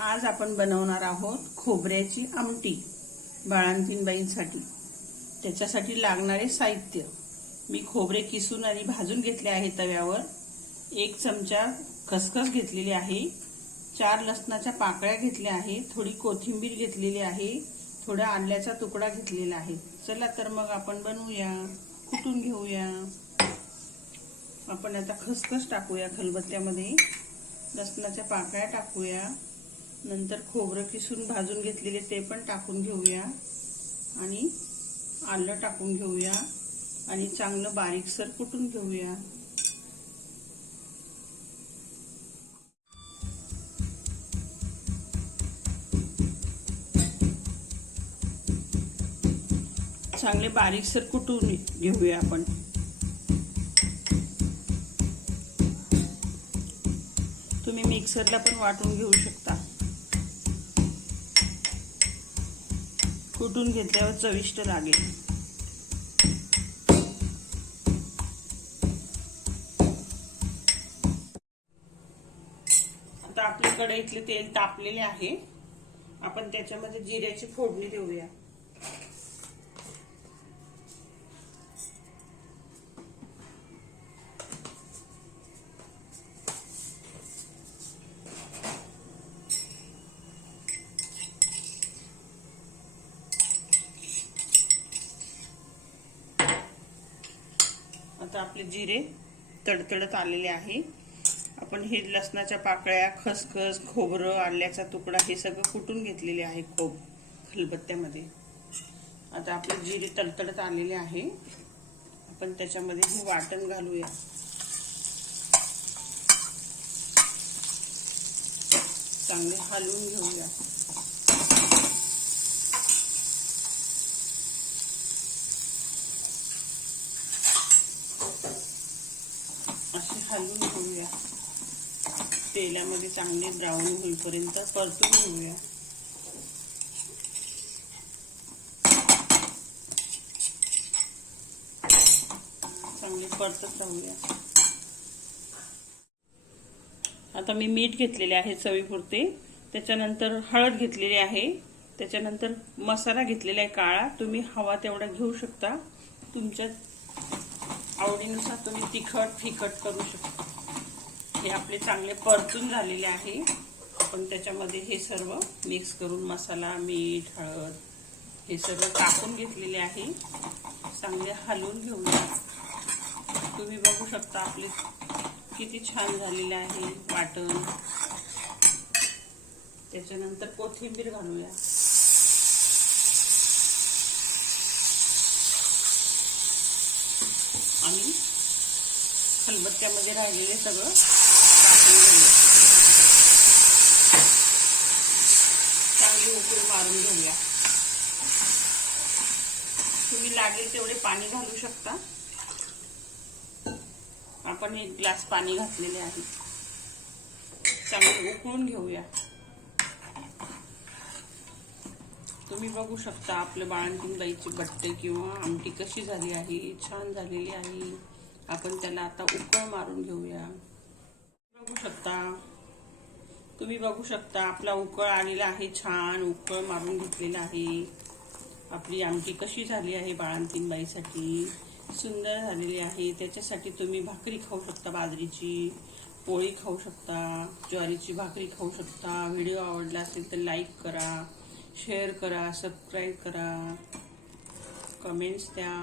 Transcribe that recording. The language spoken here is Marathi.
आज आपण बनवणार आहोत खोबऱ्याची आमटी बाळंतीणबाईंसाठी. त्याच्यासाठी लागणारे साहित्य. मी खोबरे किसून आणि भाजून घेतले आहे तव्यावर. एक चमचा खसखस घेतलेली आहे. चार लसणाच्या पाकळ्या घेतल्या आहे थोडी कोथिंबीर घेतलेली आहे. थोडा आल्याचा तुकडा घेतलेला आहे. चला तर मग आपण बनवूया. कुटून घेऊया? आपण आता खसखस टाकूया खलबत्त्यामध्ये. लसणाच्या पाकळ्या टाकूया. नंतर खोबरं किसून भाजून घेतलेले ते पण टाकून घेऊया. आणि आलं टाकून घेऊया. आणि चांगलं बारीकसर कुटून घेऊया. चांगले बारीकसर कुटून घेऊया आपण. तुम्ही मिक्सरला पण वाटून घेऊ शकता. कुटून घेतल्यावर चविष्ट लागेल. आता आपल्याकडे कढईतले तेल तापलेले आहे. आपण त्याच्यामध्ये जिऱ्याची फोडणी देऊया. आता आपले जिरे तडतडत आलेले आहे. आपण हे लसणाच्या पाकळ्या खसखस खोबरं आल्याचा तुकडा हे सगळं कुटून घेतलेले आहे खोब खलबत्त्यामध्ये. आता आपले जिरे तडतडत आलेले आहे. आपण त्याच्यामध्ये हे वाटण घालूया. चांगले हलवून घेऊया. घालून घेऊया. तेलामध्ये चांगले ब्राऊन होईपर्यंत परतून घेऊया. चांगले परतत राहूया. आता मी मीठ घेतलेले आहे चवीपुरते. त्याच्यानंतर हळद घेतलेली आहे. त्याच्यानंतर मसाला घेतलेला आहे काळा. तुम्ही हवा तेवढा घेऊ शकता. तुमच्या आवडीनुसार तुम्ही तिखट फिकट करू शकता. हे आपले चांगले परतून झालेले आहे. आपण त्याच्यामध्ये हे सर्व मिक्स करून मसाला मीठ हळद हे सर्व टाकून घेतलेले आहे. चांगले हलवून घेऊया तुम्ही बघू शकता आपले किती छान झालेले आहे वाटण. त्याच्यानंतर कोथिंबीर घालूया. आणि खलबत्त्यामध्ये राहिलेले सगळं टाकून घेऊया चांगली उकळी मारून घेऊया. तुम्ही लागेल तेवढे पाणी घालू शकता. आपण एक ग्लास पाणी घातलेले आहे. चांगले उकळून घेऊया. तुम्ही बघू शकता आपलं बाळंतीनबाईची बट्टे किंवा आमटी कशी झाली आहे छान झालेली आहे. आपण त्याला आता उकळ मारून घेऊया. बघू शकता. तुम्ही बघू शकता आपला उकळ आलेला आहे छान उकळ मारून घेतलेला आहे. आपली आमटी कशी झाली आहे बाळंतीण बाईसाठी सुंदर झालेली आहे. त्याच्यासाठी तुम्ही भाकरी खाऊ शकता बाजरीची पोळी खाऊ शकता ज्वारीची भाकरी खाऊ शकता. व्हिडिओ आवडला असेल तर लाईक करा. शेअर करा सबस्क्राईब करा कमेंट्स द्या.